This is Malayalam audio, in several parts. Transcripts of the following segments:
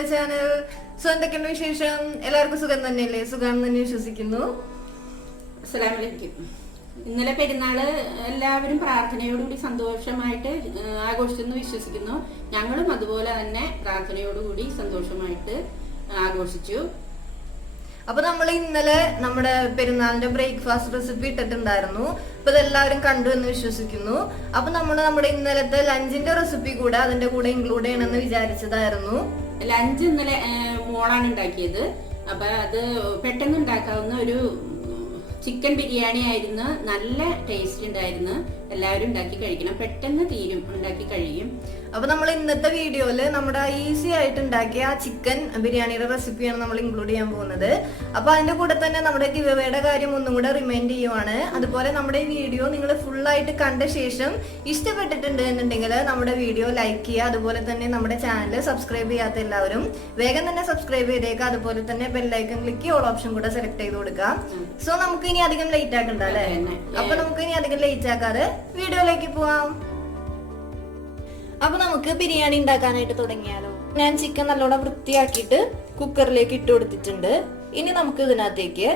My channel. സോ എന്തൊക്കെയുണ്ട് വിശേഷം? എല്ലാവർക്കും സുഖം തന്നെയല്ലേ? സുഖം തന്നെ വിശ്വസിക്കുന്നു. അസ്സലാമലൈക്കും. ഇന്നലെ പെരുന്നാള് എല്ലാവരും പ്രാർത്ഥനയോടുകൂടി സന്തോഷമായിട്ട് ആഘോഷിച്ചെന്ന് വിശ്വസിക്കുന്നു. ഞങ്ങളും അതുപോലെ തന്നെ പ്രാർത്ഥനയോടുകൂടി സന്തോഷമായിട്ട് ആഘോഷിച്ചു. അപ്പൊ നമ്മൾ ഇന്നലെ നമ്മുടെ പെരുന്നാളിന്റെ ബ്രേക്ക്ഫാസ്റ്റ് റെസിപ്പി ഇട്ടിട്ടുണ്ടായിരുന്നു. അപ്പൊ ഇതെല്ലാവരും കണ്ടു എന്ന് വിശ്വസിക്കുന്നു. അപ്പൊ നമ്മുടെ ഇന്നലത്തെ ലഞ്ചിന്റെ റെസിപ്പി കൂടെ അതിന്റെ കൂടെ ഇൻക്ലൂഡ് ചെയ്യണമെന്ന് വിചാരിച്ചതായിരുന്നു. ലഞ്ച് ഇന്നലെ മോളാണ് ഉണ്ടാക്കിയത്. അപ്പൊ അത് പെട്ടെന്ന് ഉണ്ടാക്കാവുന്ന ഒരു ചിക്കൻ ബിരിയാണി ആയിരുന്നു. നല്ല ടേസ്റ്റ് ഉണ്ടായിരുന്നു. എല്ലാവരും ഉണ്ടാക്കി കഴിക്കണം. പെട്ടെന്ന് തീരും, ഉണ്ടാക്കി കഴിയും. അപ്പൊ നമ്മൾ ഇന്നത്തെ വീഡിയോയില് നമ്മുടെ ഈസി ആയിട്ട് ഉണ്ടാക്കിയ ആ ചിക്കൻ ബിരിയാണിയുടെ റെസിപ്പിയാണ് നമ്മൾ ഇൻക്ലൂഡ് ചെയ്യാൻ പോകുന്നത്. അപ്പൊ അതിന്റെ കൂടെ തന്നെ നമ്മുടെ ഗിവ് അവേയുടെ കാര്യം ഒന്നും കൂടെ റിമൈൻഡ് ചെയ്യുവാണ്. അതുപോലെ നമ്മുടെ ഈ വീഡിയോ നിങ്ങൾ ഫുൾ ആയിട്ട് കണ്ട ശേഷം ഇഷ്ടപ്പെട്ടിട്ടുണ്ട് എന്നുണ്ടെങ്കിൽ നമ്മുടെ വീഡിയോ ലൈക്ക് ചെയ്യുക. അതുപോലെ തന്നെ നമ്മുടെ ചാനൽ സബ്സ്ക്രൈബ് ചെയ്യാത്ത എല്ലാവരും വേഗം തന്നെ സബ്സ്ക്രൈബ് ചെയ്തേക്കുക. അതുപോലെ തന്നെ ബെല്ലൈക്കൺ ക്ലിക്ക് ഓൾ ഓപ്ഷൻ കൂടെ സെലക്ട് ചെയ്ത് കൊടുക്കുക. സോ നമുക്ക് ഇനി അധികം ലേറ്റ് ആക്കണ്ട അല്ലേ? അപ്പൊ നമുക്ക് ഇനി അധികം ലേറ്റ് ആക്കാതെ വീഡിയോയിലേക്ക് പോവാം. അപ്പൊ നമുക്ക് ബിരിയാണി ഉണ്ടാക്കാനായിട്ട് തുടങ്ങിയാലോ? ഞാൻ ചിക്കൻ നല്ലോണം വൃത്തിയാക്കിയിട്ട് കുക്കറിലേക്ക് ഇട്ട് കൊടുത്തിട്ടുണ്ട്. ഇനി നമുക്ക് ഇതിനകത്തേക്ക്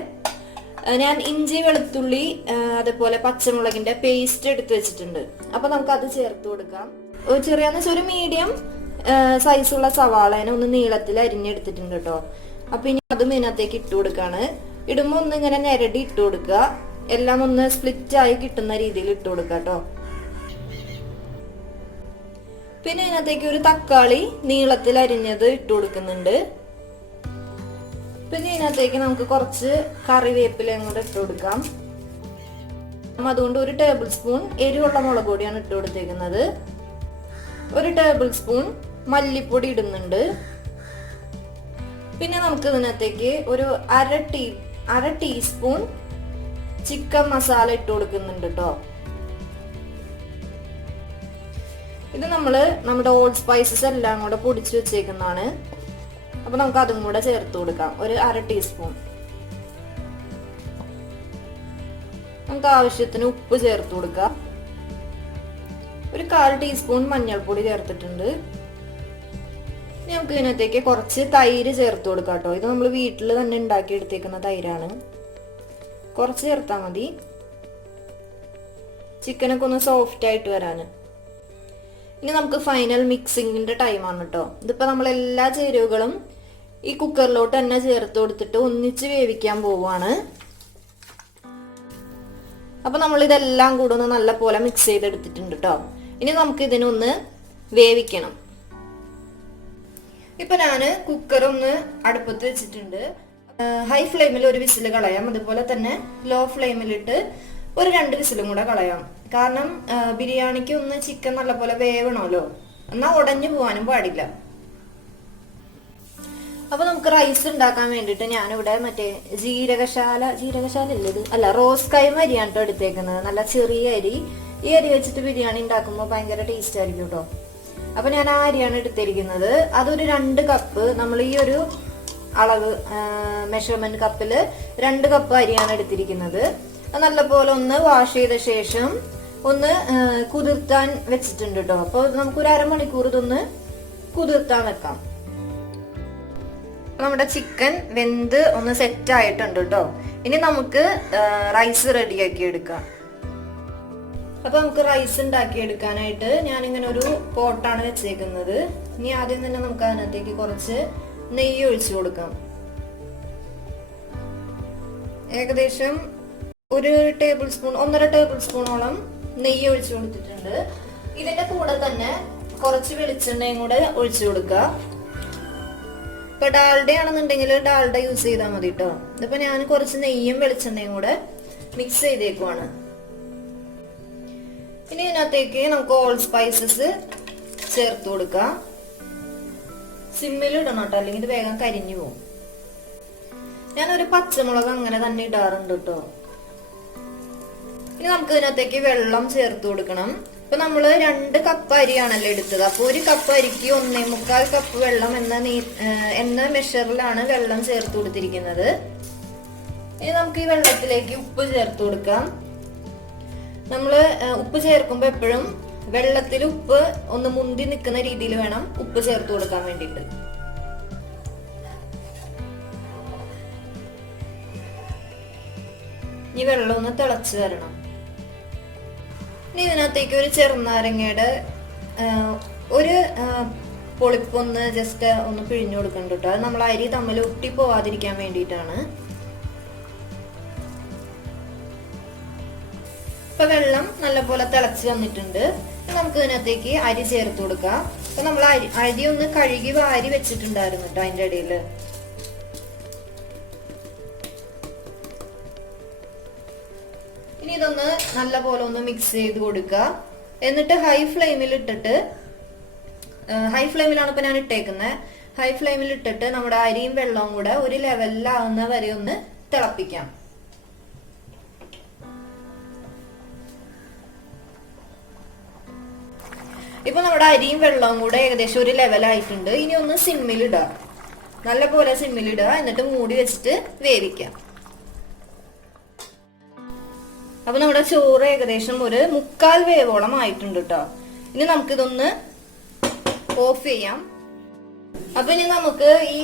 ഞാൻ ഇഞ്ചി, വെളുത്തുള്ളി, അതുപോലെ പച്ചമുളകിന്റെ പേസ്റ്റ് എടുത്ത് വെച്ചിട്ടുണ്ട്. അപ്പൊ നമുക്ക് അത് ചേർത്ത് കൊടുക്കാം. ഒരു മീഡിയം സൈസുള്ള സവാളേനെ ഒന്ന് നീളത്തിൽ അരിഞ്ഞെടുത്തിട്ടുണ്ട് കേട്ടോ. അപ്പൊ ഇനി അതും ഇതിനകത്തേക്ക് ഇട്ട് കൊടുക്കാണ്. ഇടുമ്പോ ഒന്ന് ഇങ്ങനെ ഞെരടി ഇട്ട് കൊടുക്കുക. എല്ലാം ഒന്ന് സ്പ്ലിറ്റ് ആയി കിട്ടുന്ന രീതിയിൽ ഇട്ട് കൊടുക്കുക കേട്ടോ. പിന്നെ ഇതിനകത്തേക്ക് ഒരു തക്കാളി നീളത്തിൽ അരിഞ്ഞത് ഇട്ട് കൊടുക്കുന്നുണ്ട്. പിന്നെ ഇതിനകത്തേക്ക് നമുക്ക് കുറച്ച് കറിവേപ്പിലയും കൂടെ ഇട്ട് കൊടുക്കാം. അതുകൊണ്ട് 1 ടേബിൾ സ്പൂൺ എരിവുള്ള മുളക് പൊടിയാണ് ഇട്ട് കൊടുത്തേക്കുന്നത്. 1 ടേബിൾ സ്പൂൺ മല്ലിപ്പൊടി ഇടുന്നുണ്ട്. പിന്നെ നമുക്ക് ഇതിനകത്തേക്ക് ഒരു അര ടീസ്പൂൺ ചിക്കൻ മസാല ഇട്ട് കൊടുക്കുന്നുണ്ട് കേട്ടോ. ഇത് നമ്മുടെ ഓൾഡ് സ്പൈസസ് എല്ലാം കൂടെ പൊടിച്ചു വെച്ചേക്കുന്നതാണ്. അപ്പൊ നമുക്ക് അതും കൂടെ ചേർത്ത് കൊടുക്കാം. ഒരു അര ടീസ്പൂൺ. നമുക്ക് ആവശ്യത്തിന് ഉപ്പ് ചേർത്ത് കൊടുക്കാം. ഒരു 1/4 ടീസ്പൂൺ മഞ്ഞൾപ്പൊടി ചേർത്തിട്ടുണ്ട്. ഇനി നമുക്ക് ഇതിനകത്തേക്ക് കുറച്ച് തൈര് ചേർത്ത് കൊടുക്കാം കേട്ടോ. ഇത് നമ്മൾ വീട്ടിൽ തന്നെ ഉണ്ടാക്കി എടുത്തേക്കുന്ന തൈരാണ്. കുറച്ച് ചേർത്താൽ മതി, ചിക്കനൊക്കെ ഒന്ന് സോഫ്റ്റ് ആയിട്ട് വരാന്. ഇനി നമുക്ക് ഫൈനൽ മിക്സിങ്ങിന്റെ ടൈമാണ് കേട്ടോ. ഇതിപ്പോ നമ്മൾ എല്ലാ ചേരുവകളും ഈ കുക്കറിലോട്ട് തന്നെ ചേർത്ത് കൊടുത്തിട്ട് ഒന്നിച്ച് വേവിക്കാൻ പോവാണ്. അപ്പൊ നമ്മൾ ഇതെല്ലാം കൂടെ ഒന്ന് നല്ല പോലെ മിക്സ് ചെയ്തെടുത്തിട്ടുണ്ട് കേട്ടോ. ഇനി നമുക്ക് ഇതിനൊന്ന് വേവിക്കണം. ഇപ്പൊ ഞാന് കുക്കർ ഒന്ന് അടുപ്പത്ത് വെച്ചിട്ടുണ്ട്. ഹൈ ഫ്ലെയിമിൽ ഒരു വിസിൽ കളയാം. അതുപോലെ തന്നെ ലോ ഫ്ലെയിമിലിട്ട് ഒരു 2 വിസിലും കൂടെ കളയാം. കാരണം ബിരിയാണിക്ക് ഒന്ന് ചിക്കൻ നല്ലപോലെ വേവണമല്ലോ, എന്നാ ഉടഞ്ഞു പോകാനും പാടില്ല. അപ്പൊ നമുക്ക് റൈസ് ഉണ്ടാക്കാൻ വേണ്ടിട്ട് ഞാനിവിടെ മറ്റേ ജീരകശാല ഇല്ലത് അല്ല റോസ് കൈമ അരിയാണ് കേട്ടോ എടുത്തേക്കുന്നത്. നല്ല ചെറിയ അരി. ഈ അരി വെച്ചിട്ട് ബിരിയാണി ഉണ്ടാക്കുമ്പോൾ ഭയങ്കര ടേസ്റ്റ് ആയിരിക്കും കേട്ടോ. അപ്പൊ ഞാൻ ആ അരിയാണ് എടുത്തിരിക്കുന്നത്. അതൊരു 2 കപ്പ്. നമ്മൾ ഈ ഒരു അളവ് മെഷർമെന്റ് കപ്പില് 2 കപ്പ് അരിയാണ് എടുത്തിരിക്കുന്നത്. നല്ലപോലെ ഒന്ന് വാഷ് ചെയ്ത ശേഷം ഒന്ന് കുതിർത്താൻ വെച്ചിട്ടുണ്ട് കേട്ടോ. അപ്പൊ നമുക്കൊരു അരമണിക്കൂർ ഇതൊന്ന് കുതിർത്താൻ വെക്കാം. നമ്മുടെ ചിക്കൻ വെന്ത് ഒന്ന് സെറ്റ് ആയിട്ടുണ്ട് കേട്ടോ. ഇനി നമുക്ക് റൈസ് റെഡിയാക്കി എടുക്കാം. അപ്പൊ നമുക്ക് റൈസ് ഉണ്ടാക്കി എടുക്കാനായിട്ട് ഞാനിങ്ങനെ ഒരു പോട്ടാണ് വെച്ചേക്കുന്നത്. ഇനി ആദ്യം തന്നെ നമുക്ക് അതിനകത്തേക്ക് കുറച്ച് നെയ്യ് ഒഴിച്ചു കൊടുക്കാം. ഏകദേശം 1 ടേബിൾ സ്പൂൺ 1.5 ടേബിൾ സ്പൂണോളം നെയ്യ് ഒഴിച്ചു കൊടുത്തിട്ടുണ്ട്. ഇതിന്റെ കൂടെ തന്നെ കുറച്ച് വെളിച്ചെണ്ണയും കൂടെ ഒഴിച്ചു കൊടുക്കുക. ഇപ്പൊ ഡാൽഡ ആണെന്നുണ്ടെങ്കിൽ ഡാൽഡ യൂസ് ചെയ്താൽ മതി കേട്ടോ. ഇതിപ്പോ ഞാൻ കുറച്ച് നെയ്യും വെളിച്ചെണ്ണയും കൂടെ മിക്സ് ചെയ്തേക്കുവാണ്. ഇനി ഇതിനകത്തേക്ക് നമുക്ക് ഓൾ സ്പൈസസ് ചേർത്ത് കൊടുക്കാം. സിമ്മിൽ ഇടണം കേട്ടോ, അല്ലെങ്കിൽ ഇത് വേഗം കരിഞ്ഞു പോകും. ഞാനൊരു പച്ചമുളക് അങ്ങനെ തന്നെ ഇടാറുണ്ട് കേട്ടോ. ഇനി നമുക്ക് ഇതിനകത്തേക്ക് വെള്ളം ചേർത്ത് കൊടുക്കണം. ഇപ്പൊ നമ്മള് 2 കപ്പ് അരിയാണല്ലോ എടുത്തത്. അപ്പൊ 1 കപ്പ് അരിക്ക് 1.25 കപ്പ് വെള്ളം എന്ന മെഷറിലാണ് വെള്ളം ചേർത്ത് കൊടുത്തിരിക്കുന്നത്. ഇനി നമുക്ക് ഈ വെള്ളത്തിലേക്ക് ഉപ്പ് ചേർത്ത് കൊടുക്കാം. നമ്മള് ഉപ്പ് ചേർക്കുമ്പോ എപ്പോഴും വെള്ളത്തിൽ ഉപ്പ് ഒന്ന് മുന്തി നിൽക്കുന്ന രീതിയിൽ വേണം ഉപ്പ് ചേർത്ത് കൊടുക്കാൻ വേണ്ടിയിട്ട്. ഇനി വെള്ളം ഒന്ന് തിളച്ച് വരണം. ഇനി ഇതിനകത്തേക്ക് ഒരു ചെറുനാരങ്ങയുടെ ഒരു പൊളിപ്പൊന്ന് ജസ്റ്റ് ഒന്ന് പിഴിഞ്ഞു കൊടുക്കണ്ട കേട്ടോ. അത് നമ്മൾ അരി തമ്മിൽ ഒട്ടി പോവാതിരിക്കാൻ വേണ്ടിയിട്ടാണ്. ഇപ്പൊ വെള്ളം നല്ലപോലെ തിളച്ച് വന്നിട്ടുണ്ട്. നമുക്ക് ഇതിനകത്തേക്ക് അരി ചേർത്ത് കൊടുക്കാം. അപ്പൊ നമ്മൾ അരി ഒന്ന് കഴുകി വാരി വെച്ചിട്ടുണ്ടായിരുന്നു കേട്ടോ അതിന്റെ ഇടയില്. ഇനി ഇതൊന്ന് നല്ലപോലെ ഒന്ന് മിക്സ് ചെയ്ത് കൊടുക്കുക. എന്നിട്ട് ഹൈ ഫ്ലെയിമിലാണ് ഇപ്പൊ ഞാൻ ഇട്ടേക്കുന്നത്. ഹൈ ഫ്ലെയിമിൽ ഇട്ടിട്ട് നമ്മുടെ അരിയും വെള്ളവും കൂടെ ഒരു ലെവലിലാവുന്ന വരെ ഒന്ന് തിളപ്പിക്കാം. ഇപ്പൊ നമ്മുടെ അരിയും വെള്ളവും കൂടെ ഏകദേശം ഒരു ലെവലായിട്ടുണ്ട്. ഇനി ഒന്ന് സിമ്മിലിടുക, നല്ലപോലെ സിമ്മിലിടുക. എന്നിട്ട് മൂടി വെച്ചിട്ട് വേവിക്കാം. അപ്പൊ നമ്മുടെ ചോറ് ഏകദേശം ഒരു 3/4 വേവോളം ആയിട്ടുണ്ട് കേട്ടോ. ഇനി നമുക്കിതൊന്ന് ഓഫ് ചെയ്യാം. അപ്പൊ ഇനി നമുക്ക് ഈ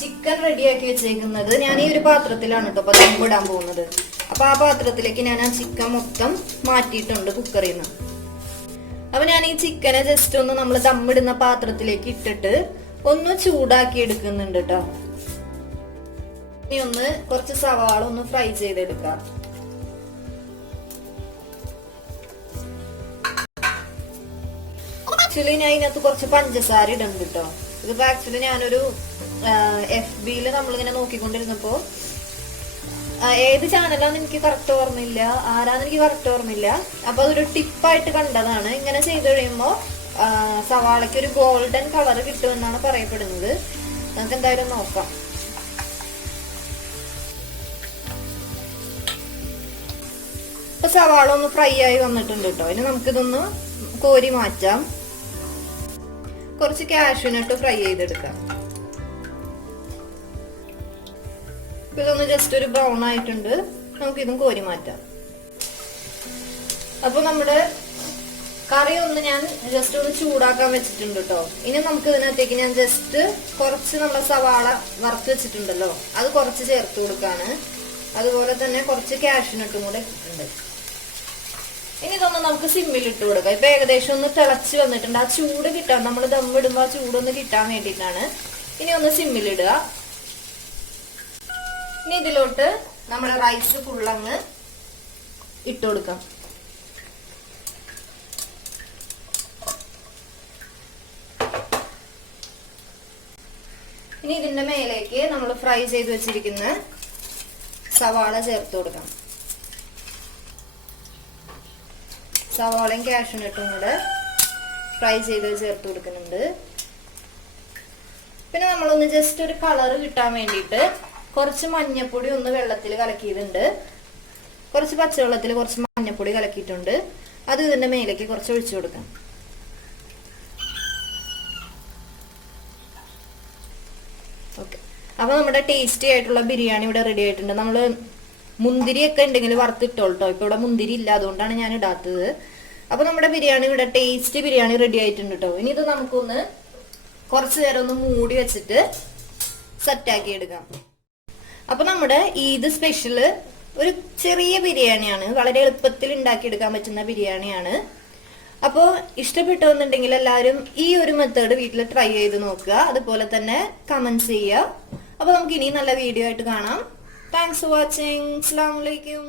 ചിക്കൻ റെഡിയാക്കി വെച്ചേക്കുന്നത് ഞാൻ ഈ ഒരു പാത്രത്തിലാണ് കേട്ടോ അപ്പൊ ദമ്മിടാൻ പോകുന്നത്. അപ്പൊ ആ പാത്രത്തിലേക്ക് ഞാൻ ആ ചിക്കൻ മൊത്തം മാറ്റിയിട്ടുണ്ട് കുക്കറിൽ നിന്ന്. അപ്പൊ ഞാൻ ഈ ചിക്കനെ ജസ്റ്റ് ഒന്ന് നമ്മൾ ദമ്മിടുന്ന പാത്രത്തിലേക്ക് ഇട്ടിട്ട് ഒന്ന് ചൂടാക്കി എടുക്കുന്നുണ്ട് കേട്ടോ. ഇനി ഒന്ന് കുറച്ച് സവാള ഒന്ന് ഫ്രൈ ചെയ്തെടുക്കാം. ആക്ച്വലി ഞാൻ ഇതിനകത്ത് കുറച്ച് പഞ്ചസാര ഇടുന്നുണ്ട് കേട്ടോ. ഇതിപ്പോ ആക്ച്വലി ഞാനൊരു FB-യിൽ നമ്മളിങ്ങനെ നോക്കിക്കൊണ്ടിരുന്നപ്പോ ഏത് ചാനലാന്ന് എനിക്ക് കറക്റ്റ് ഓർമ്മയില്ല, ആരാന്ന് എനിക്ക് കറക്റ്റ് ഓർമ്മയില്ല. അപ്പൊ അതൊരു ടിപ്പായിട്ട് കണ്ടതാണ്. ഇങ്ങനെ ചെയ്ത് കഴിയുമ്പോ സവാളയ്ക്ക് ഒരു ഗോൾഡൻ കളർ കിട്ടുമെന്നാണ് പറയപ്പെടുന്നത്. നമുക്ക് എന്തായാലും നോക്കാം. ഇപ്പൊ സവാള ഒന്ന് ഫ്രൈ ആയി വന്നിട്ടുണ്ട് കേട്ടോ. ഇനി നമുക്കിതൊന്ന് കോരി മാറ്റാം. കുറച്ച് കാഷ്യൂനട്ട് ഫ്രൈ ചെയ്തെടുക്കാം. ഇതൊന്ന് ജസ്റ്റ് ഒരു ബ്രൗൺ ആയിട്ടുണ്ട്. നമുക്കിതും കോരി മാറ്റാം. അപ്പൊ നമ്മുടെ കറി ഒന്ന് ഞാൻ ജസ്റ്റ് ഒന്ന് ചൂടാക്കാൻ വെച്ചിട്ടുണ്ട് കേട്ടോ. ഇനി നമുക്ക് ഇതിനകത്തേക്ക് ഞാൻ ജസ്റ്റ് കുറച്ച് നമ്മുടെ സവാള വറുത്ത് വെച്ചിട്ടുണ്ടല്ലോ അത് കുറച്ച് ചേർത്ത് കൊടുക്കാണ്. അതുപോലെ തന്നെ കുറച്ച് കാഷ്യൂനട്ടും കൂടെ ഇട്ടിട്ടുണ്ട്. ഇനി ഇതൊന്ന് നമുക്ക് സിമ്മിൽ ഇട്ട് കൊടുക്കാം. ഇപ്പൊ ഏകദേശം ഒന്ന് തിളച്ച് വന്നിട്ടുണ്ട്. ആ ചൂട് കിട്ടാൻ നമ്മൾ ദമ്മിടുമ്പോ ആ ചൂടൊന്ന് കിട്ടാൻ വേണ്ടിയിട്ടാണ്. ഇനി ഒന്ന് സിമ്മിലിടുക. ഇനി ഇതിലോട്ട് നമ്മുടെ റൈസ് ഫുള്ളങ്ങ് ഇട്ട് കൊടുക്കാം. ഇനി ഇതിന്റെ മേലേക്ക് നമ്മൾ ഫ്രൈ ചെയ്ത് വെച്ചിരിക്കുന്ന സവാള ചേർത്ത് കൊടുക്കാം. സവാളയും കാഷ്യൂനട്ടും കൂടെ ഫ്രൈ ചെയ്ത് ചേർത്ത് കൊടുക്കുന്നുണ്ട്. പിന്നെ നമ്മളൊന്ന് ജസ്റ്റ് ഒരു കളർ കിട്ടാൻ വേണ്ടിയിട്ട് കുറച്ച് മഞ്ഞപ്പൊടി ഒന്ന് വെള്ളത്തിൽ കലക്കിയിട്ടുണ്ട്. കുറച്ച് പച്ചവെള്ളത്തിൽ കുറച്ച് മഞ്ഞപ്പൊടി കലക്കിയിട്ടുണ്ട്. അത് ഇതിന്റെ മേലേക്ക് കുറച്ച് ഒഴിച്ചു കൊടുക്കാം. ഓക്കെ, അപ്പൊ നമ്മുടെ ടേസ്റ്റി ആയിട്ടുള്ള ബിരിയാണി ഇവിടെ റെഡി ആയിട്ടുണ്ട്. നമ്മള് മുന്തിരിയൊക്കെ ഉണ്ടെങ്കിൽ വറുത്തിട്ടോട്ടോ. ഇപ്പൊ ഇവിടെ മുന്തിരി ഇല്ല, അതുകൊണ്ടാണ് ഞാൻ ഇടാത്തത്. അപ്പൊ നമ്മുടെ ബിരിയാണി ഇവിടെ ടേസ്റ്റി ബിരിയാണി റെഡി ആയിട്ടുണ്ട് കേട്ടോ. ഇനി ഇത് നമുക്കൊന്ന് കുറച്ചു നേരം ഒന്ന് മൂടി വെച്ചിട്ട് സെറ്റാക്കി എടുക്കാം. അപ്പൊ നമ്മുടെ ഈദ് സ്പെഷ്യല് ഒരു ചെറിയ ബിരിയാണിയാണ്. വളരെ എളുപ്പത്തിൽ ഉണ്ടാക്കിയെടുക്കാൻ പറ്റുന്ന ബിരിയാണിയാണ്. അപ്പോൾ ഇഷ്ടപ്പെട്ടുവെന്നുണ്ടെങ്കിൽ എല്ലാവരും ഈ ഒരു മെത്തേഡ് വീട്ടിൽ ട്രൈ ചെയ്ത് നോക്കുക. അതുപോലെ തന്നെ കമന്റ്സ് ചെയ്യുക. അപ്പൊ നമുക്ക് ഇനി നല്ല വീഡിയോ ആയിട്ട് കാണാം. Thanks for watching. അസ്സലാമു അലൈക്കും.